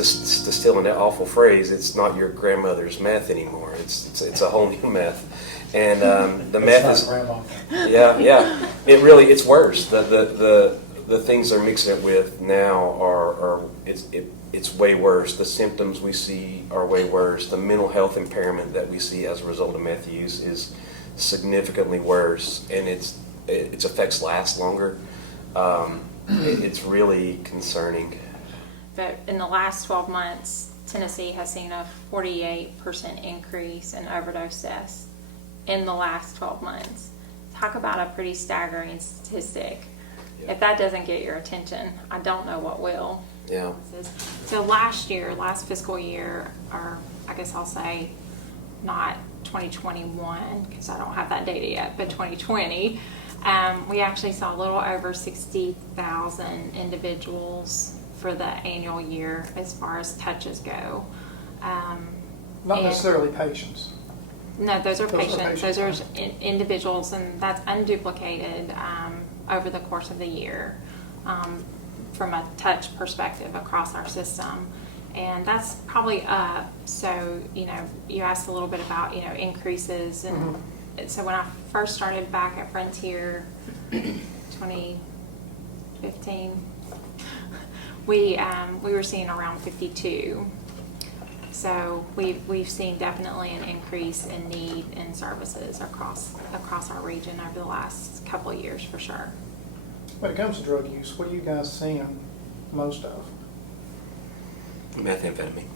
to steal an awful phrase, it's not your grandmother's meth anymore. It's a whole new meth, and the meth is yeah. It's worse. The things they're mixing it with now it's way worse. The symptoms we see are way worse. The mental health impairment that we see as a result of meth use is significantly worse, and its effects last longer. It's really concerning. But in the last 12 months, Tennessee has seen a 48% increase in overdose deaths in the last 12 months. Talk about a pretty staggering statistic. Yeah. If that doesn't get your attention, I don't know what will. Yeah. So last fiscal year, or I guess I'll say not 2021 because I don't have that data yet, but 2020, we actually saw a little over 60,000 individuals for the annual year as far as touches go. Not necessarily patients. No, those are patients. Those are individuals, and that's unduplicated over the course of the year from a touch perspective across our system. And that's probably up. So, you asked a little bit about, increases. And so when I first started back at Frontier 2015, we were seeing around 52. So we've seen definitely an increase in need in services across our region over the last couple of years for sure. When it comes to drug use, what are you guys seeing most of? Methamphetamine.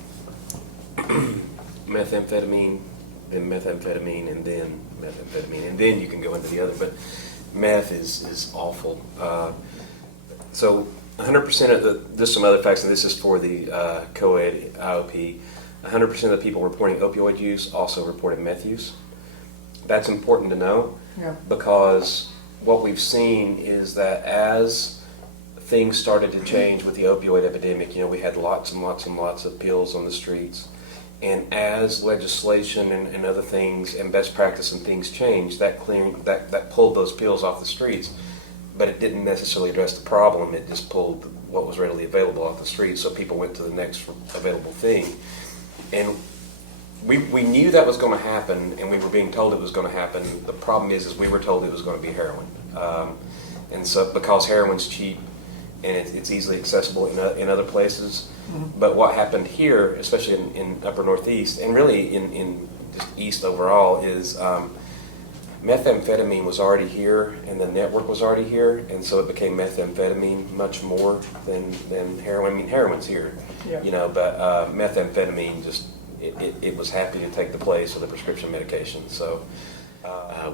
Methamphetamine, and methamphetamine, and then methamphetamine, and then you can go into the other. But meth is awful. So 100% of just some other facts, and this is for the co-ed IOP. 100% of the people reporting opioid use also reported meth use. That's important to know, because what we've seen is that as things started to change with the opioid epidemic, we had lots and lots and lots of pills on the streets. And as legislation and other things and best practice and things changed, that pulled those pills off the streets. But it didn't necessarily address the problem. It just pulled what was readily available off the street, so people went to the next available thing. And we knew that was going to happen, and we were being told it was going to happen. The problem is we were told it was going to be heroin. And so because heroin's cheap and it's easily accessible in other places. But what happened here, especially in upper Northeast, and really in just East overall, is methamphetamine was already here, and the network was already here, and so it became methamphetamine much more than heroin. I mean, heroin's here, but methamphetamine just it was happy to take the place of the prescription medication. So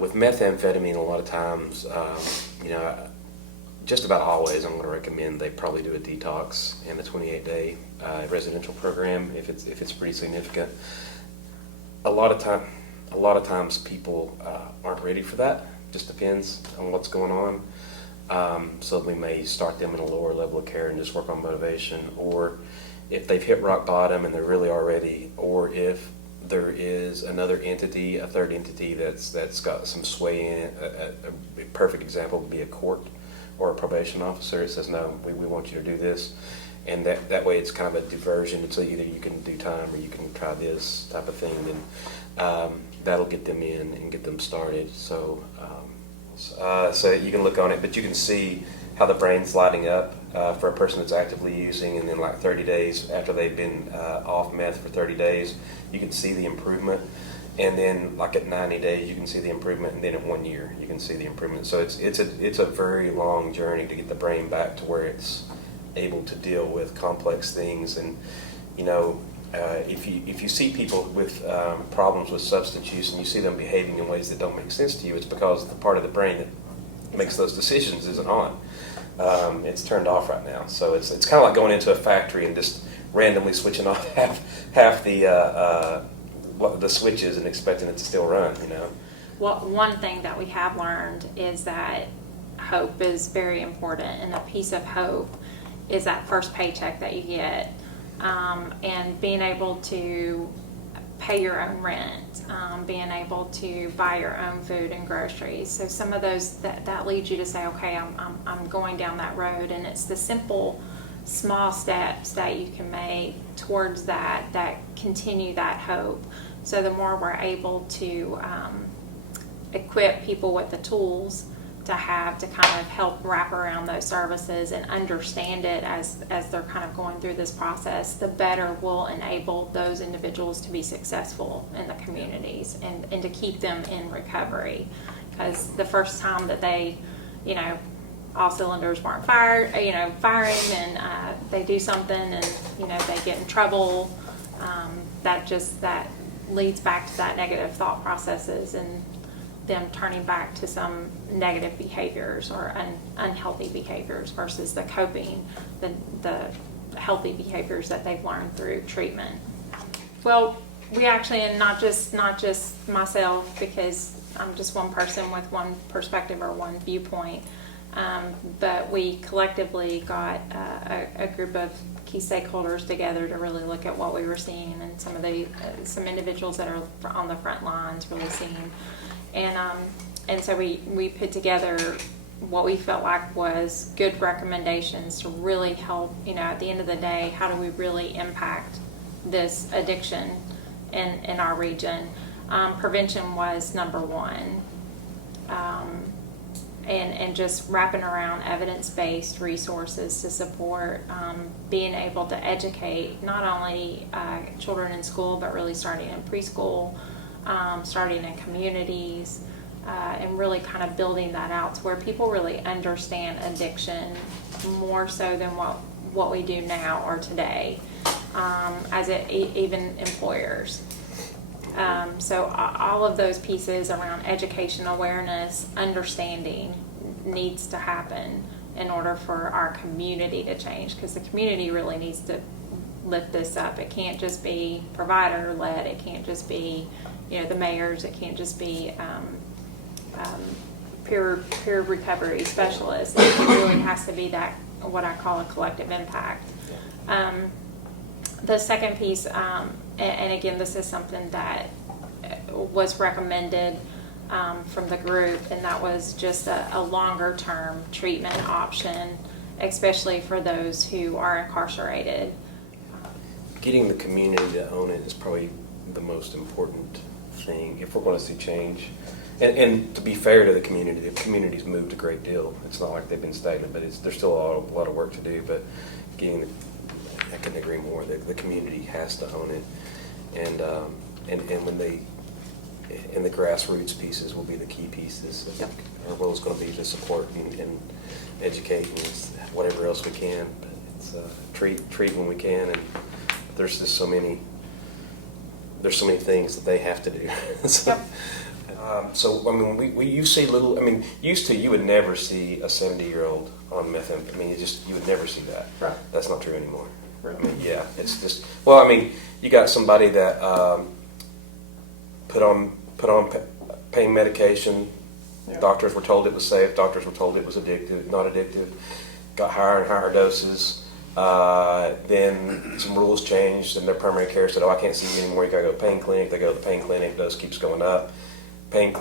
with methamphetamine, a lot of times, just about always, I'm going to recommend they probably do a detox and a 28-day residential program if it's pretty significant. A lot of times people aren't ready for that. Just depends on what's going on. So we may start them in a lower level of care and just work on motivation, or if they've hit rock bottom and they really are ready, or if there is another entity, a third entity that's got some sway in it. A perfect example would be a court or a probation officer. It says, no, we want you to do this. And that way it's kind of a diversion. It's either you can do time or you can try this type of thing. And that'll get them in and get them started. So you can look on it, but you can see how the brain's lighting up for a person that's actively using, and then like 30 days after they've been off meth for 30 days, you can see the improvement. And then like at 90 days, you can see the improvement, and then at 1 year, you can see the improvement. So it's a very long journey to get the brain back to where it's able to deal with complex things. And if you see people with problems with substance use and you see them behaving in ways that don't make sense to you, it's because the part of the brain that makes those decisions isn't on. It's turned off right now. So it's kind of like going into a factory and just randomly switching off half the switches and expecting it to still run. Well, one thing that we have learned is that hope is very important, and a piece of hope is that first paycheck that you get, and being able to pay your own rent, being able to buy your own food and groceries. So some of those that leads you to say, okay, I'm going down that road, and it's the simple small steps that you can make towards that continue that hope. So the more we're able to equip people with the tools to have to kind of help wrap around those services and understand it as they're kind of going through this process, the better we'll enable those individuals to be successful in the communities and to keep them in recovery. Because the first time that they, all cylinders weren't firing and they do something and, they get in trouble, that leads back to that negative thought processes and them turning back to some negative behaviors or unhealthy behaviors versus the coping, the healthy behaviors that they've learned through treatment. Well, we actually, and not just myself, because I'm just one person with one perspective or one viewpoint, but we collectively got a group of key stakeholders together to really look at what we were seeing and some individuals that are on the front lines really seeing. And so we put together what we felt like was good recommendations to really help, at the end of the day, how do we really impact this addiction in our region? Prevention was number one. And just wrapping around evidence-based resources to support being able to educate not only children in school, but really starting in preschool, starting in communities, and really kind of building that out to where people really understand addiction more so than what we do now or today, even employers. So all of those pieces around education, awareness, understanding needs to happen in order for our community to change, because the community really needs to lift this up. It can't just be provider-led. It can't just be, the mayors. It can't just be peer recovery specialists. It really has to be that, what I call a collective impact. The second piece, and again, this is something that was recommended from the group, and that was just a longer term treatment option, especially for those who are incarcerated. Getting the community to own it is probably the most important thing if we're going to see change. And to be fair to the community's moved a great deal. It's not like they've been stagnant, but there's still a lot of work to do. But I couldn't agree more. The community has to own it, and when and the grassroots pieces will be the key pieces. I think our role is going to be to support and educate and whatever else we can. But it's treat when we can, and there's just so many things that they have to do. So, I mean, you see used to you would never see a 70-year-old on methamphetamine. You would never see that. Right. That's not true anymore. Right. I mean, yeah, it's just, well, I mean, you got somebody that put on pain medication. Yeah. Doctors were told it was safe. Doctors were told it was not addictive. Got higher and higher doses. Then some rules changed, and their primary care said, "Oh, I can't see you anymore. You got to go to the pain clinic." They go to the pain clinic. Dose keeps going up.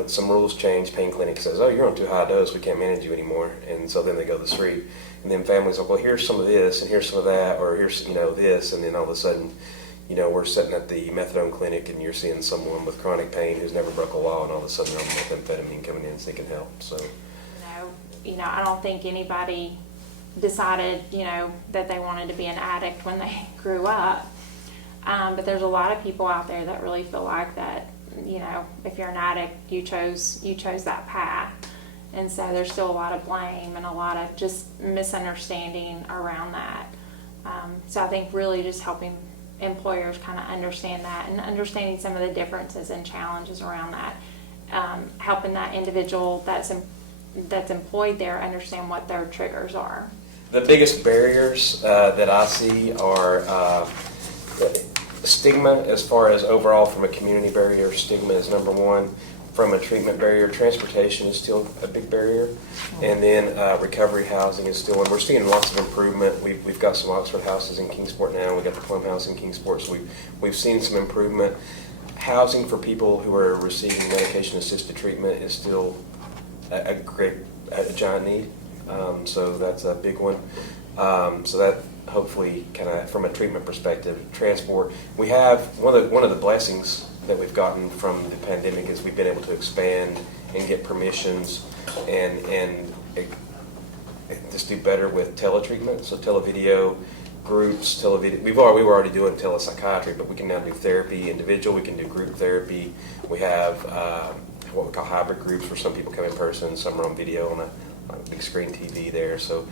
Some rules change. Pain clinic says, "Oh, you're on too high a dose. We can't manage you anymore." And so then they go to the street. And then families are, "Well, here's some of this, and here's some of that, or here's this," and then all of a sudden, we're sitting at the methadone clinic, and you're seeing someone with chronic pain who's never broke a law, and all of a sudden they're on methamphetamine coming in seeking help. So, I don't think anybody decided, that they wanted to be an addict when they grew up. But there's a lot of people out there that really feel like that, if you're an addict, you chose that path. And so there's still a lot of blame and a lot of just misunderstanding around that. So I think really just helping employers kind of understand that and understanding some of the differences and challenges around that, helping that individual that's employed there understand what their triggers are. the biggest barriers that I see are stigma. As far as overall from a community barrier, stigma is number one. From a treatment barrier, transportation is still a big barrier, and then recovery housing is still, and we're seeing lots of improvement. We've got some Oxford houses in Kingsport now. We've got the Plum House in Kingsport, so we've seen some improvement. Housing for people who are receiving medication-assisted treatment is still a giant need, so that's a big one. So that hopefully kind of from a treatment perspective, transport. We have, one of the blessings that we've gotten from the pandemic is we've been able to expand and get permissions and just do better with teletreatment, so televideo groups, we were already doing telepsychiatry, but we can now do therapy individual, we can do group therapy. We have what we call hybrid groups where some people come in person, some are on video on a big screen TV there. So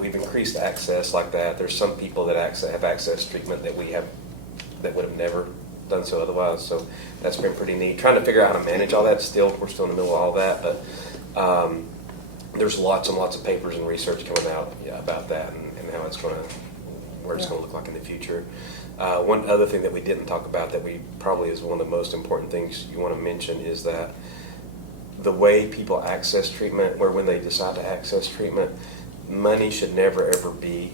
we've increased access like that. There's some people that have access treatment that would have never done so otherwise. So that's been pretty neat. Trying to figure out how to manage all that. We're still in the middle of all that, but there's lots and lots of papers and research coming out about that and how it's going to, where it's going to look like in the future. One other thing that we didn't talk about that we probably is one of the most important things you want to mention is that the way people access treatment, where when they decide to access treatment, money should never ever be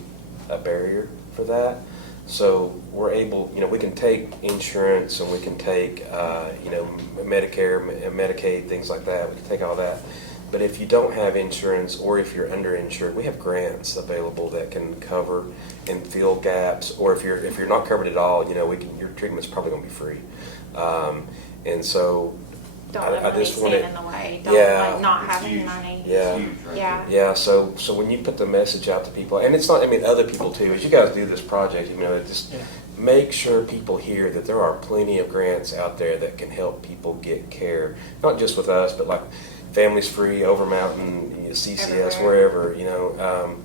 a barrier for that. So we're able, we can take insurance and we can take, Medicare, Medicaid, things like that. We can take all that. But if you don't have insurance or if you're underinsured, we have grants available that can cover and fill gaps. Or if you're not covered at all, your treatment's probably going to be free. And so Don't let money stand in the way. Don't Yeah. like not It's having huge. money. Yeah. It's huge, right Yeah. there. Yeah, so when you put the message out to people, and it's not, other people too, as you guys do this project, just make sure people hear that there are plenty of grants out there that can help people get care, not just with us, but like Families Free, Over Mountain, CCS, Everywhere. wherever,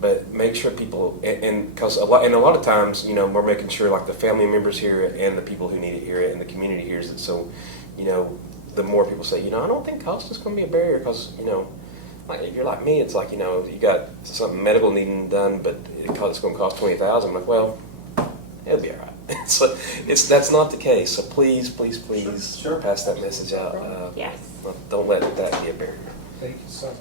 but make sure people, and because a lot of times, we're making sure like the family members hear it and the people who need it hear it and the community hears it. So, the more people say, I don't think cost is going to be a barrier because, like if you're like me, it's like, you got something medical needing done, but it's going to cost $20,000. I'm like, well, it'll be all right. So that's not the case. So please Sure. pass that message out. Yes. Don't let that be a barrier. Thank you so much.